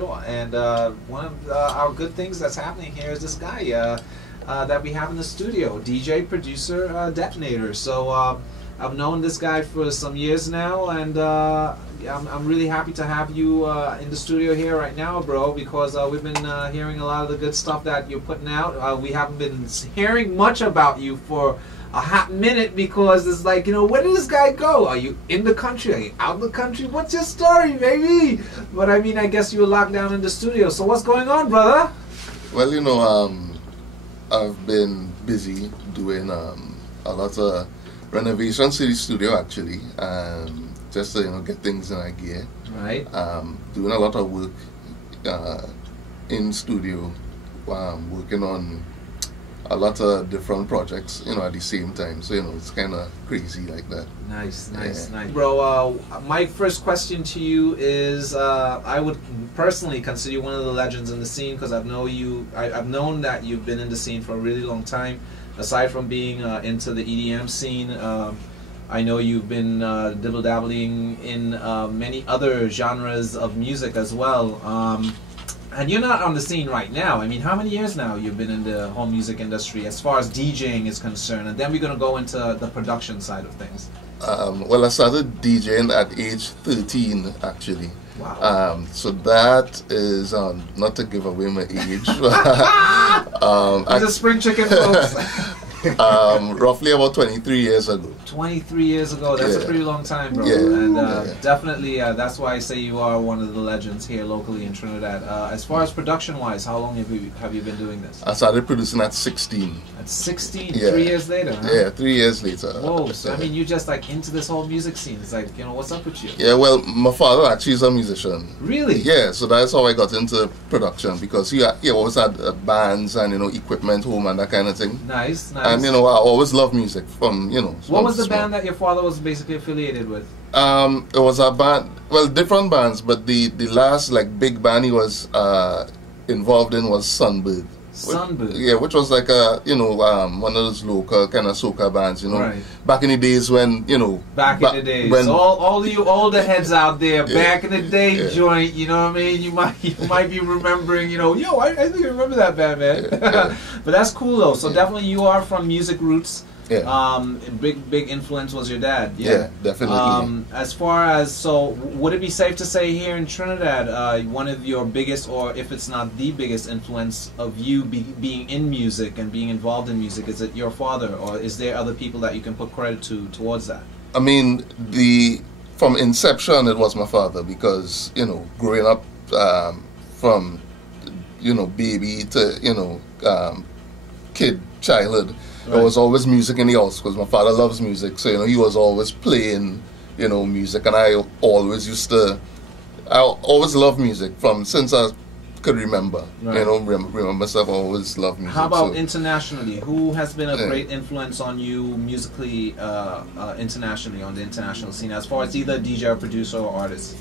And one of our good things that's happening here is this guy that we have in the studio, DJ producer Detnator. So I've known this guy for some years now, and I'm really happy to have you in the studio here right now, bro, because we've been hearing a lot of the good stuff that you're putting out. We haven't been hearing much about you for a hot minute because it's like, where did this guy go? Are you in the country? Are you out of the country? What's your story, baby? But I mean, I guess you were locked down in the studio. So what's going on, brother? Well, I've been busy doing a lot of renovations to the studio, actually, just to get things in gear. Right. Doing a lot of work in studio, working on a lot of different projects, at the same time. So, it's kind of crazy like that. Nice. Bro, my first question to you is, I would personally consider you one of the legends in the scene because I've known that you've been in the scene for a really long time. Aside from being into the EDM scene, I know you've been dibble-dabbling in many other genres of music as well. And you're not on the scene right now. I mean, how many years now you've been in the home music industry as far as DJing is concerned? And then we're going to go into the production side of things. Well, I started DJing at age 13, actually. Wow. So that is, not to give away my age. He's a spring chicken, folks. Roughly about 23 years ago. 23 years ago, that's a pretty long time, bro. Yeah. And definitely, that's why I say you are one of the legends here locally in Trinidad. As far as production-wise, how long have you been doing this? I started producing at 16. At 16, Yeah. 3 years later, huh? Yeah, 3 years later. Whoa, so I mean, you're just like into this whole music scene. It's like, what's up with you? Yeah, well, my father actually is a musician. Really? Yeah, so that's how I got into production, because he always had bands and, equipment home and that kind of thing. Nice. And, I always loved music from, What was the band that your father was basically affiliated with? It was a band, well, different bands, but the last, big band he was involved in was Sunbird. Sunbird? Yeah, which was like a, one of those local kind of soca bands, Right. Back in the days when, Back in the days. When, all you older heads out there, Yeah. back in the day joint, you know what I mean? You might be remembering, I think I remember that band, man. Yeah. But that's cool though. So definitely you are from music roots. Yeah. Big influence was your dad. Yeah, definitely. As far as, so would it be safe to say here in Trinidad, one of your biggest, or if it's not the biggest influence of you being in music and being involved in music, is it your father, or is there other people that you can put credit to towards that? I mean, from inception it was my father, because, growing up from, baby to, childhood, Right. there was always music in the house, because my father loves music. So, he was always playing, music. And I always loved music since I could remember. Right. Remember myself, I always loved music. How about internationally? Who has been a great influence on you musically, internationally, on the international scene, as far as either DJ or producer or artist?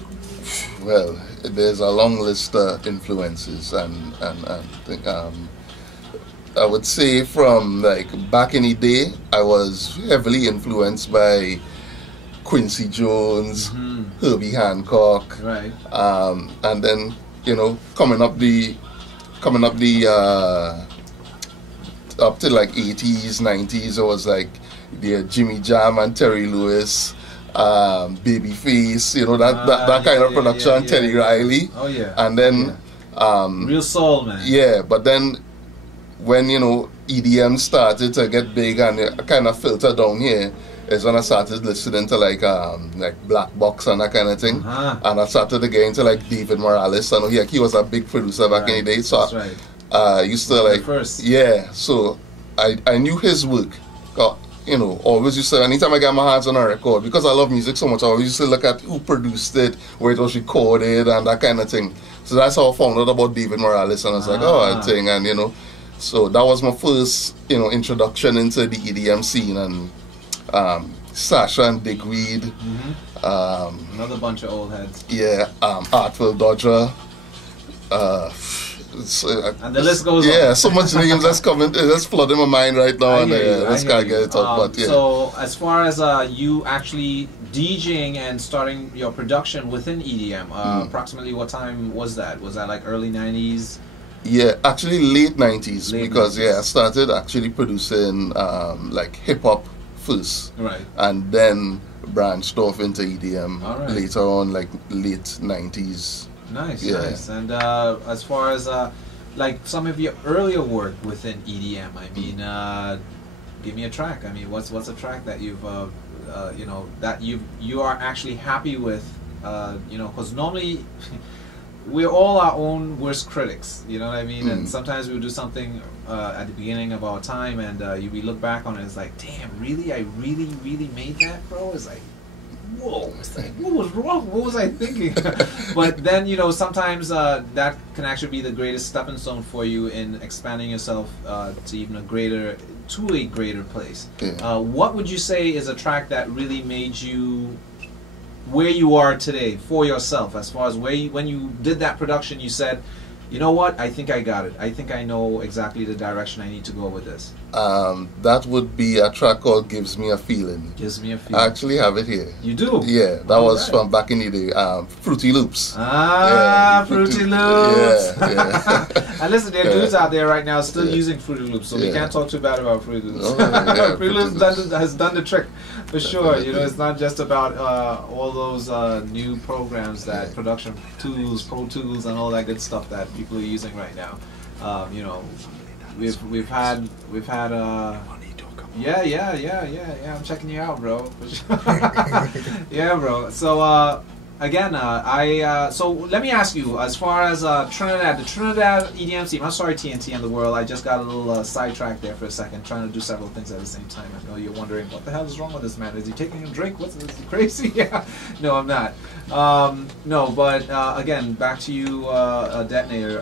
Well, there's a long list of influences, and I would say from back in the day, I was heavily influenced by Quincy Jones, Herbie Hancock, Right. And then coming up to 80s, 90s, it was the Jimmy Jam and Terry Lewis, Babyface, that kind of production, Teddy Riley. Oh yeah. And then Real soul, man. yeah, but then when EDM started to get big and it kind of filtered down here, is when I started listening to Black Box and that kind of thing. And I started to get into David Morales. I know he was a big producer back in the day, so I used to first. Yeah, so I knew his work. Always used to, anytime I got my hands on a record, because I love music so much, I always used to look at who produced it, where it was recorded, and that kind of thing. So that's how I found out about David Morales, and I was like, oh, I think, and so that was my first, introduction into the EDM scene, and Sasha and Digweed. Another bunch of old heads. Yeah, Artful Dodger. And the list goes yeah, on. so much names that's coming, that's flooding my mind right now, and just can't get it up. But yeah. So as far as you actually DJing and starting your production within EDM, approximately what time was that? Was that like early 90s? Yeah, actually late 90s, because 90s. I started actually producing like hip hop first, Right. and then branched off into EDM All right. later on, like late 90s. Nice, Yeah. nice. And as far as like some of your earlier work within EDM, I mean, give me a track. I mean, what's a track that you've you know, that you are actually happy with? You know, because normally we're all our own worst critics. You know what I mean? And sometimes we do something at the beginning of our time, and we look back on it, it's like, damn, really, I really made that, bro. It's like, whoa, it's like, what was wrong? What was I thinking? But then, you know, sometimes that can actually be the greatest stepping stone for you in expanding yourself to even a greater place. Yeah. What would you say is a track that really made you where you are today for yourself, as far as when you did that production, you said, you know what, I think I got it. I think I know exactly the direction I need to go with this. That would be a track called Gives Me a Feeling. Gives Me a Feeling. I actually have it here. You do? Yeah, that was from back in the day, Fruity Loops. Ah, yeah, Fruity Loops. Yeah. And listen, there are dudes out there right now still using Fruity Loops, so we can't talk too bad about Fruity Loops. Oh, Fruity Loops has done the trick, for sure. You know, it's not just about all those new programs that production tools, Pro Tools, and all that good stuff that people are using right now. You know, we've had yeah, I'm checking you out, bro. Yeah, bro. So again, so let me ask you, as far as Trinidad, the Trinidad EDM scene. I'm sorry, TNT and the world. I just got a little sidetracked there for a second, trying to do several things at the same time. I know you're wondering, what the hell is wrong with this man? Is he taking a drink? What's this? Is he crazy? Yeah. No, I'm not. No, but again, back to you, Detnator.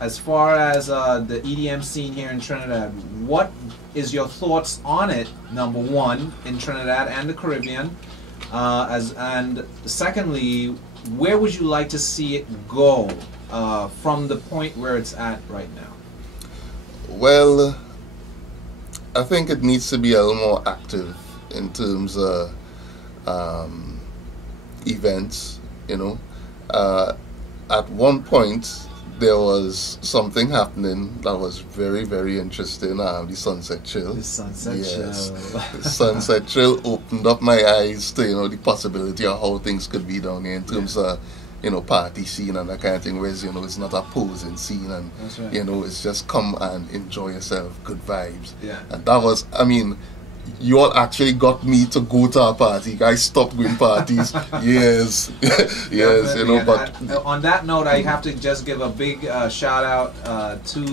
As far as the EDM scene here in Trinidad, what is your thoughts on it? Number one, in Trinidad and the Caribbean, and secondly, where would you like to see it go from the point where it's at right now? Well, I think it needs to be a little more active in terms of events. You know, at one point there was something happening that was very interesting. The Sunset Chill. The Sunset Yes. Chill. The Sunset Chill opened up my eyes to, you know, the possibility of how things could be down here in terms of, you know, party scene and that kind of thing. Whereas, you know, it's not a posing scene, and That's right. you know, it's just come and enjoy yourself, good vibes. Yeah. And that was, I mean, you all actually got me to go to a party. I stopped going parties. Yes, yes, you know. And But on that note, I have to just give a big shout out to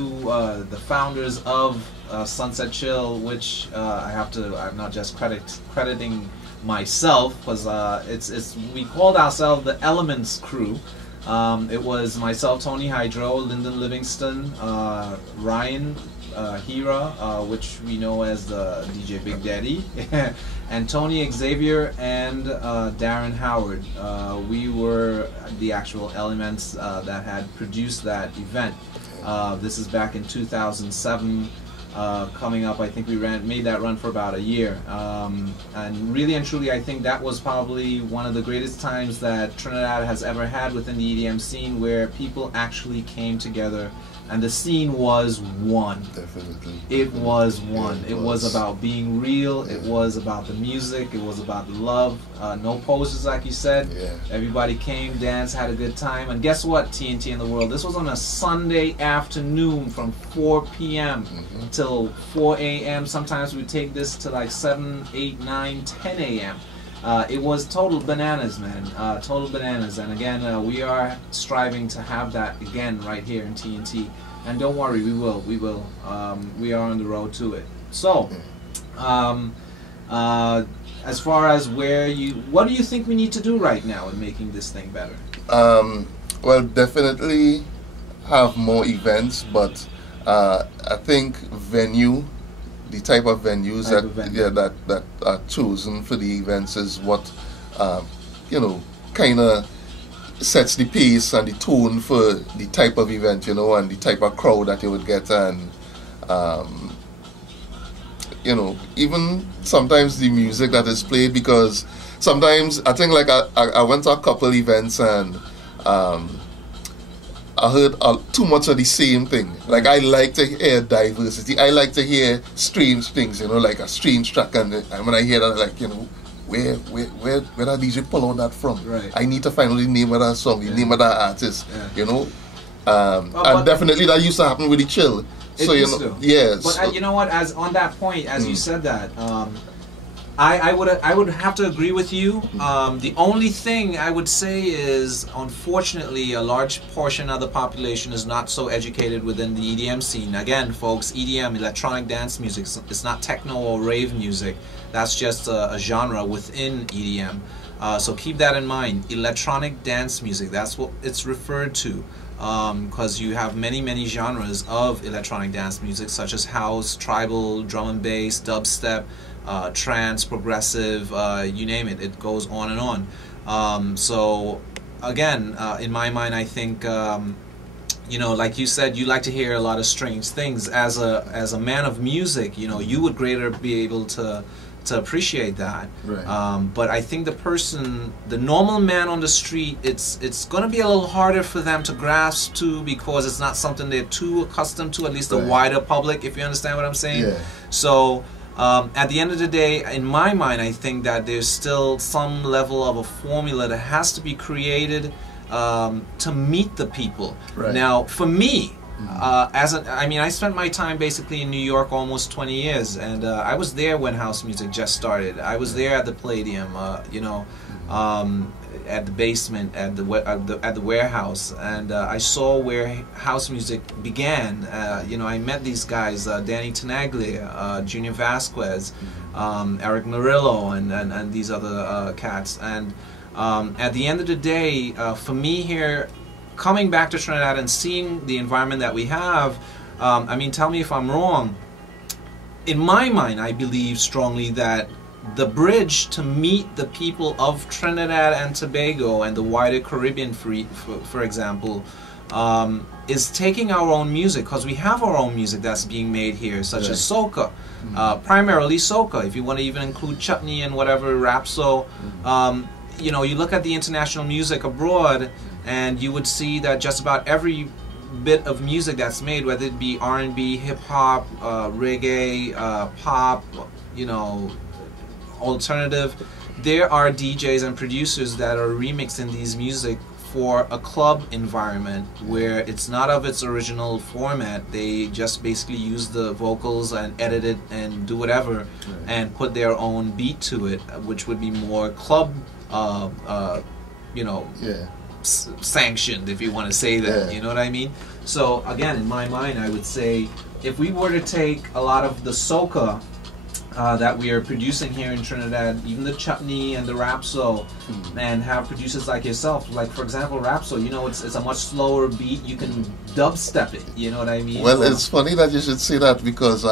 the founders of Sunset Chill, which I'm not just crediting myself, because we called ourselves the Elements Crew. It was myself, Tony Hydro, Lyndon Livingston, Ryan Hira, which we know as the DJ Big Daddy, and Tony Xavier and Darren Howard. We were the actual elements that had produced that event. This is back in 2007. Coming up, I think we made that run for about a year, and really and truly, I think that was probably one of the greatest times that Trinidad has ever had within the EDM scene, where people actually came together and the scene was one. Definitely. It was one. Yeah, it was about being real. Yeah. It was about the music. It was about the love. No poses, like you said. Yeah. Everybody came, danced, had a good time. And guess what, TNT in the world? This was on a Sunday afternoon from 4 p.m. till 4 a.m. Sometimes we take this to like 7, 8, 9, 10 a.m. It was total bananas, man. Total bananas. And again, we are striving to have that again right here in TNT. And don't worry, we will. We will. We are on the road to it. So, as far as what do you think we need to do right now in making this thing better? Well, definitely have more events, but I think the type of venues that are chosen for the events is what you know, kind of sets the pace and the tone for the type of event, you know, and the type of crowd that you would get. And you know, even sometimes the music that is played, because sometimes I think, like, I went to a couple events and I heard too much of the same thing. Like, I like to hear diversity. I like to hear strange things, you know, like a strange track. And when I hear that, like, you know, where that DJ pull out that from? Right. I need to find out the name of that song, the name of that artist, you know. And definitely that used to happen with the chill. So, you know, yes. But you know what? As on that point, as you said that, I would have to agree with you. The only thing I would say is, unfortunately, a large portion of the population is not so educated within the EDM scene. Again, folks, EDM, electronic dance music, it's not techno or rave music. That's just a genre within EDM. So keep that in mind. Electronic dance music, that's what it's referred to. Because you have many genres of electronic dance music, such as house, tribal, drum and bass, dubstep, trance, progressive, you name it. It goes on and on. So again, in my mind, I think you know, like you said, you like to hear a lot of strange things. As a man of music, you know, you would greater be able to appreciate that. Right. But I think the normal man on the street, it's going to be a little harder for them to grasp to, because it's not something they're too accustomed to, at least the wider public, if you understand what I'm saying. Yeah. So at the end of the day, in my mind, I think that there's still some level of a formula that has to be created to meet the people. Right. Now, for me, I mean, I spent my time basically in New York almost 20 years, and I was there when house music just started. I was there at the Palladium, you know, at the basement, at the warehouse, and I saw where house music began. You know, I met these guys, Danny Tenaglia, Junior Vasquez, Eric Murillo, and these other cats. And at the end of the day, for me here, coming back to Trinidad and seeing the environment that we have, I mean, tell me if I'm wrong. In my mind, I believe strongly that the bridge to meet the people of Trinidad and Tobago and the wider Caribbean, for example, is taking our own music, because we have our own music that's being made here, such as soca, primarily soca. If you want to even include chutney and whatever, rapso, you know, you look at the international music abroad, and you would see that just about every bit of music that's made, whether it be R&B, hip-hop, reggae, pop, you know, alternative, there are DJs and producers that are remixing these music for a club environment where it's not of its original format. They just basically use the vocals and edit it and do whatever, and put their own beat to it, which would be more club, you know, sanctioned, if you want to say that. You know what I mean? So again, in my mind, I would say, if we were to take a lot of the soca that we are producing here in Trinidad, even the chutney and the rapso, and have producers like yourself, like for example rapso, you know, it's a much slower beat, you can dubstep it, you know what I mean? Well, it's funny that you should say that, because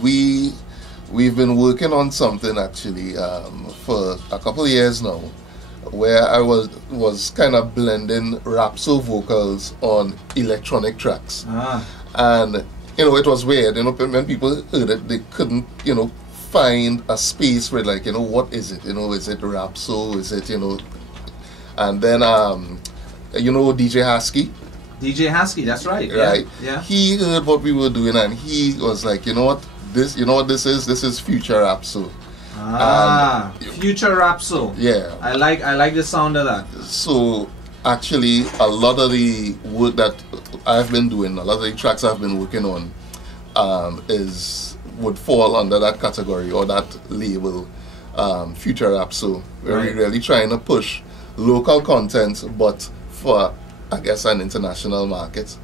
we've been working on something actually for a couple of years now, where I was kind of blending rapso vocals on electronic tracks. And you know, it was weird, you know, when people heard it, they couldn't, you know, find a space where, like, you know, what is it, you know, is it rapso, is it, you know. And then you know DJ Husky, that's right. Yeah. He heard what we were doing, and he was like, you know what this is future rapso. Future rapso. Yeah. I like the sound of that. So actually, a lot of the work that I've been doing, a lot of the tracks I've been working on, would fall under that category or that label, future rapso. We're really trying to push local content, but for, I guess, an international market.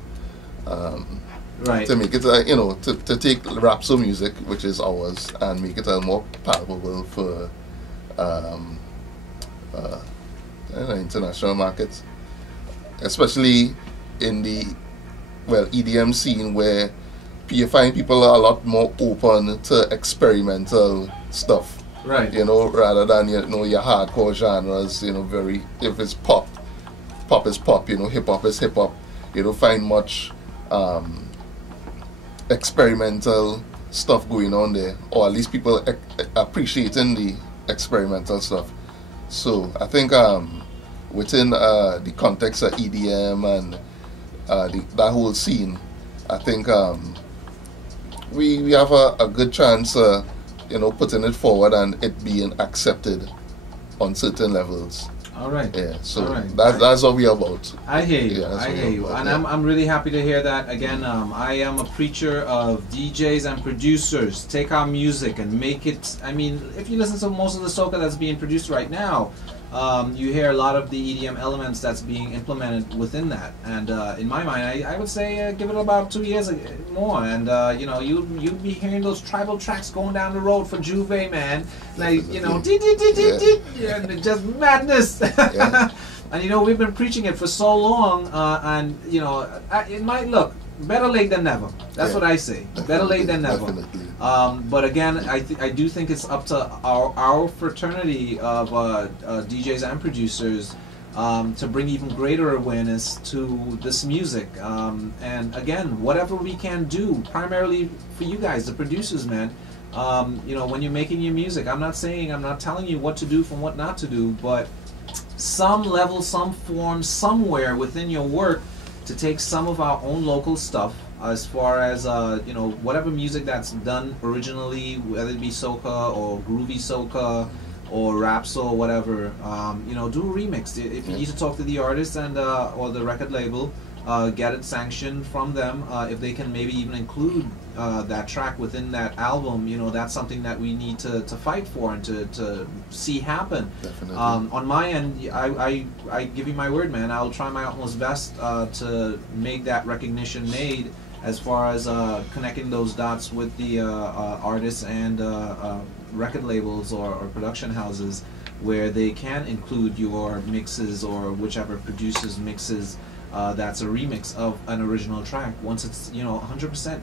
To make it, you know, to take rapso music, which is ours, and make it more palatable for international markets, especially in the EDM scene, where you find people are a lot more open to experimental stuff. You know, rather than, you know, your hardcore genres. You know, if it's pop, pop is pop, you know, hip hop is hip hop. You don't find much experimental stuff going on there, or at least people appreciating the experimental stuff. So I think within the context of EDM and that whole scene, I think we have a good chance, you know, putting it forward and it being accepted on certain levels. All right. Yeah. So all right. that's what we're about. I hear you. Yeah, I hear you. And I'm really happy to hear that. Again, I am a preacher of DJs and producers. Take our music and make it. I mean, if you listen to most of the soca that's being produced right now, you hear a lot of the EDM elements that's being implemented within that. And in my mind, I would say give it about 2 years more, and you know, you'd be hearing those tribal tracks going down the road for Juve, man. Like, you know, and just madness. Yeah. And you know, we've been preaching it for so long, and you know, it might look better late than never. That's what I say. Better late than never. Definitely. But again, I do think it's up to our fraternity of DJs and producers to bring even greater awareness to this music. And again, whatever we can do, primarily for you guys, the producers, man. You know, when you're making your music, I'm not telling you what to do from what not to do, but some level, some form, somewhere within your work to take some of our own local stuff, as far as you know, whatever music that's done originally, whether it be soca or groovy soca or raps or whatever, you know, do a remix. If you need to talk to the artist and or the record label, get it sanctioned from them. If they can maybe even include that track within that album, you know, that's something that we need to fight for and to see happen. Definitely. On my end, I give you my word, man. I'll try my utmost best to make that recognition made, as far as connecting those dots with the artists and record labels or production houses, where they can include your mixes or whichever producer's mixes. That's a remix of an original track. Once it's, you know, 100%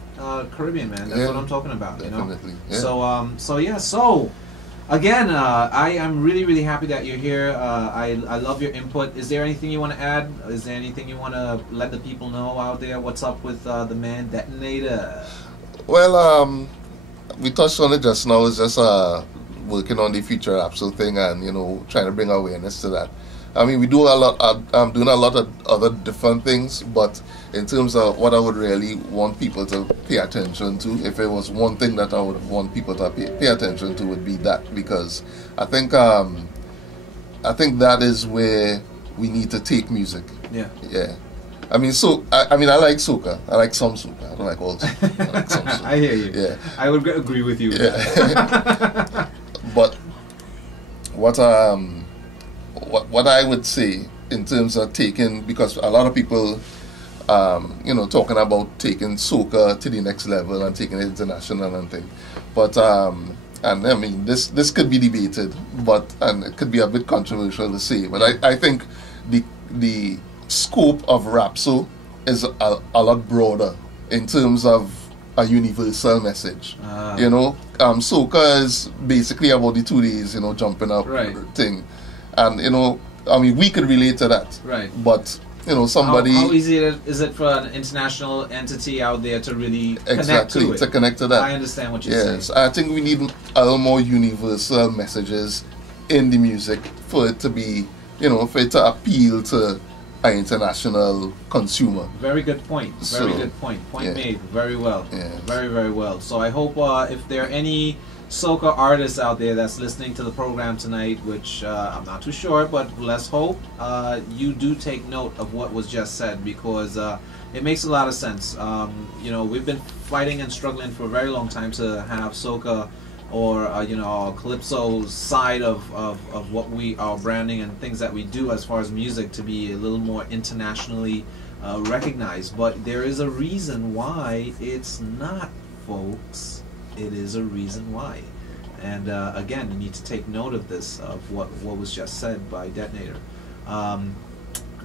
Caribbean, man. That's what I'm talking about. Definitely. You know. Yeah. So again, I am really happy that you're here. I love your input. Is there anything you want to add? Is there anything you want to let the people know out there? What's up with the man Detnator? Well, we touched on it just now. It's just working on the future Rapso thing, and you know, trying to bring awareness to that. I mean, we do a lot. I'm doing a lot of other different things, but in terms of what I would really want people to pay attention to, if it was one thing that I would want people to pay attention to, would be that, because I think that is where we need to take music. Yeah. Yeah. I mean, I like soca. I like some soca. I don't like all soca. I like some soca. I hear you. Yeah. I would agree with you. Yeah. But what I would say in terms of taking, because a lot of people, you know, talking about taking soca to the next level and taking it international and thing, but and I mean, this could be debated, and it could be a bit controversial to say, but I think the scope of Rapso is a lot broader in terms of a universal message. You know, soca is basically about the 2 days, you know, jumping up thing. And, you know, I mean, we could relate to that. Right. But, you know, somebody... How easy is it for an international entity out there to really connect to it? To connect to that. I understand what you're saying. Yes, I think we need a little more universal messages in the music for it to be, you know, for it to appeal to an international consumer. Very good point. Very good point. Point made. Very well. Yeah. Very well. So I hope if there are any soca artists out there that's listening to the program tonight, which I'm not too sure, but let's hope you do take note of what was just said, because it makes a lot of sense. You know, we've been fighting and struggling for a very long time to have soca or you know, calypso side of what our branding and things that we do as far as music to be a little more internationally recognized. But there is a reason why it's not, folks. It is a reason why. And again, you need to take note of this, of what was just said by Detnator.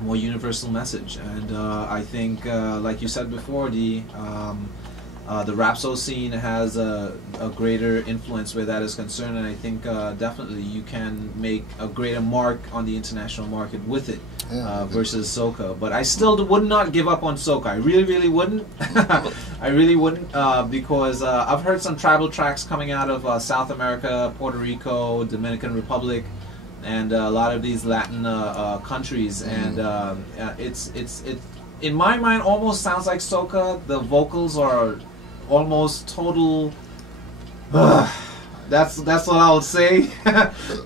More universal message. And I think, like you said before, The rap soul scene has a greater influence where that is concerned, and I think definitely you can make a greater mark on the international market with it versus soca. But I still would not give up on soca. I really, really wouldn't. I really wouldn't because I've heard some tribal tracks coming out of South America, Puerto Rico, Dominican Republic, and a lot of these Latin countries, and it's in my mind almost sounds like soca. The vocals are almost total. That's what I would say.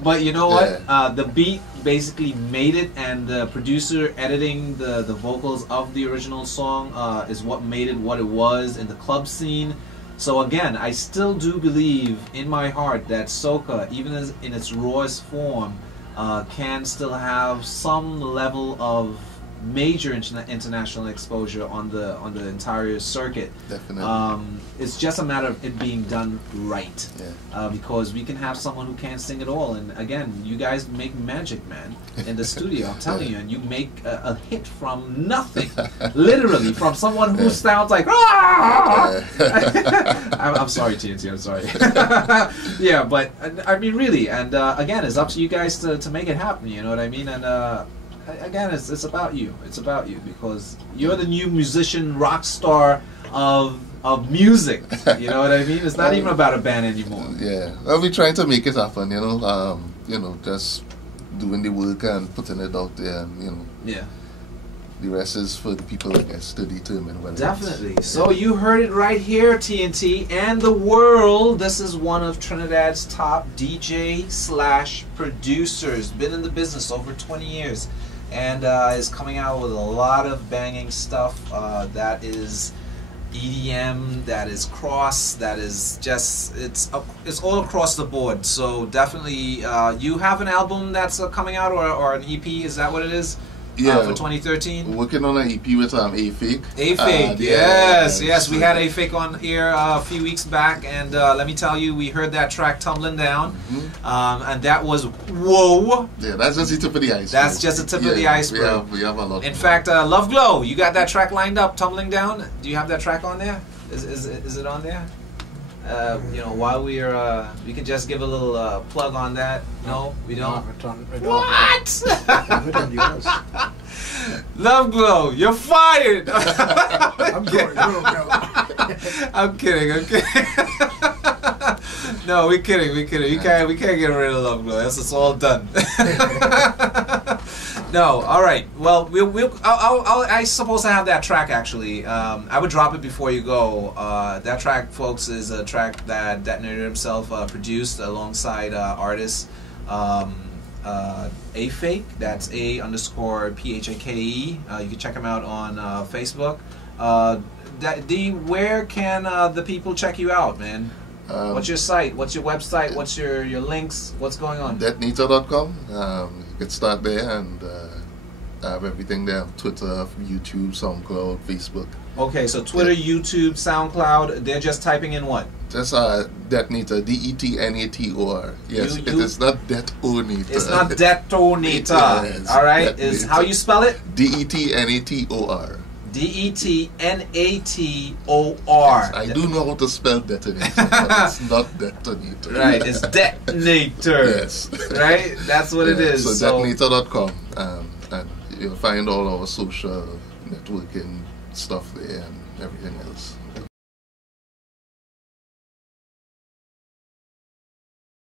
But you know what? The beat basically made it, and the producer editing the vocals of the original song is what made it what it was in the club scene. So again, I still do believe in my heart that soca, even as in its rawest form, can still have some level of major international exposure on the entire circuit. Definitely. It's just a matter of it being done right. Because we can have someone who can't sing at all, and again, you guys make magic, man, in the studio. I'm telling you, and you make a hit from nothing, literally from someone who sounds like I'm sorry, TNT, I'm sorry. Yeah, but I mean, really, and again, it's up to you guys to make it happen. You know what I mean? And again, it's about you. It's about you, because you're the new musician rock star of music. You know what I mean? It's not even about a band anymore. Yeah, I'll be trying to make it happen. You know, just doing the work and putting it out there, and yeah. The rest is for the people, I guess, to determine whether. Definitely. So you heard it right here, TNT and the world. This is one of Trinidad's top DJ/producers. Been in the business over 20 years. And is coming out with a lot of banging stuff that is EDM, that is cross, that is just it's all across the board. So definitely, you have an album that's coming out, or an EP. Is that what it is? Yeah, for 2013. Working on an EP with A-Fake. A-Fake, yes. We had A-Fake on here a few weeks back, and let me tell you, we heard that track "Tumbling Down," and that was whoa. Yeah, that's just the tip of the iceberg. That's just the tip of the iceberg. We have a lot. In fact, Love Glow, you got that track lined up, "Tumbling Down." Do you have that track on there? Is it on there? While we can just give a little plug on that. No, we don't. What? Love Glow, you're fired. I'm kidding. I'm kidding. No, we're kidding. We can't get rid of Love Glow. It's all done. No, all right. Well, I suppose I have that track actually. I would drop it before you go. That track, folks, is a track that Detnator himself produced alongside artists A-Fake. That's A_PHAKE. You can check him out on Facebook. Where can the people check you out, man? What's your site? What's your website? What's your links? What's going on? Detnator.com. You can start there, and I have everything there: Twitter, YouTube, SoundCloud, Facebook. Okay, so Twitter, YouTube, SoundCloud. They're just typing in what? Just Detnator, Detnator. Yes, it is not Detonator. It's not Detonator. Yes, all right, Detnator. Is how you spell it? Detnator. Detnator. Yes, I do know how to spell detonator, but it's not detonator. Right, it's Detnator. Yes. Right? That's what it is. So Detnator.com, and you'll find all our social networking stuff there and everything else.